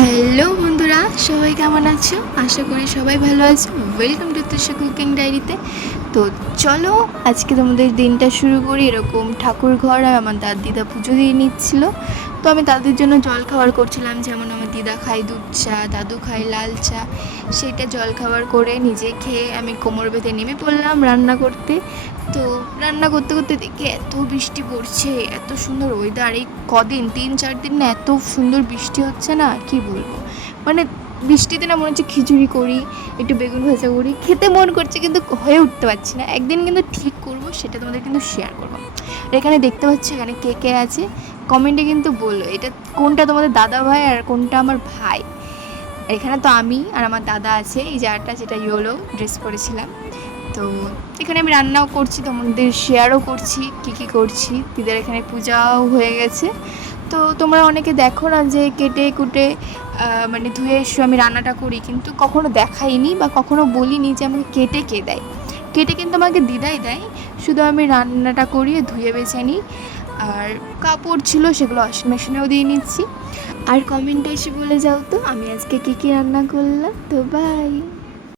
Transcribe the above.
Hello বন্ধুরা, সবাই কেমন আছো? আশা করি সবাই ভালো আছো। ওয়েলকাম টু তৃষা কুকিং ডায়েরিতে। তো চলো আজকে তোমাদের দিনটা শুরু করি। এরকম ঠাকুর ঘর আর আমার দিদা পুজো দিয়ে নিচ্ছিল। তো আমি তাদের জন্য জল খাবার করছিলাম, যেমন আমার দিদা খায় দুধ চা, দাদু খায় লাল চা। সেইটা জল খাবার করে নিজে খেয়ে আমি কোমর বেঁধে নেমে পড়লাম রান্না করতে। তো রান্না করতে করতে দেখি এত বৃষ্টি পড়ছে, এত সুন্দর ওয়েদার। এই কদিন 3-4 দিন না এত সুন্দর বৃষ্টি হচ্ছে না, কি বলবো। মানে বৃষ্টিতে না মনে হচ্ছে খিচুড়ি করি, একটু বেগুন ভাজা করি, খেতে মন করছে কিন্তু হয়ে উঠতে পারছি না। একদিন কিন্তু ঠিক করব, সেটা তোমাদের কিন্তু শেয়ার করবো। আর এখানে দেখতে পাচ্ছ এখানে কে কে আছে, কমেন্টে কিন্তু বললো এটা কোনটা তোমাদের দাদা ভাই আর কোনটা আমার ভাই। এখানে তো আমি আর আমার দাদা আছে, এই জায়গাটা যেটা ইয়েলো ড্রেস পরেছিলাম। তো এখানে আমি রান্নাও করছি, তোমাদের শেয়ারও করছি কী কী করছি। দিদার এখানে পূজাও হয়ে গেছে। তো তোমরা অনেকে দেখো না যে কেটে কুটে মানে ধুয়ে এসো আমি রান্নাটা করি, কিন্তু কখনো দেখাইনি বা কখনো বলিনি যে আমাকে কেটে কে দেয়। কেটে কিন্তু আমাকে দিদাই দেয়, শুধু আমি রান্নাটা করিয়ে ধুয়ে বেছে নিই। আর কাপড় ছিল সেগুলো ওয়াশিং মেশিনেও দিয়ে নিচ্ছি। আর কমেন্টে এসে বলে যাও তো আমি আজকে কী কী রান্না করলাম। তো বাই।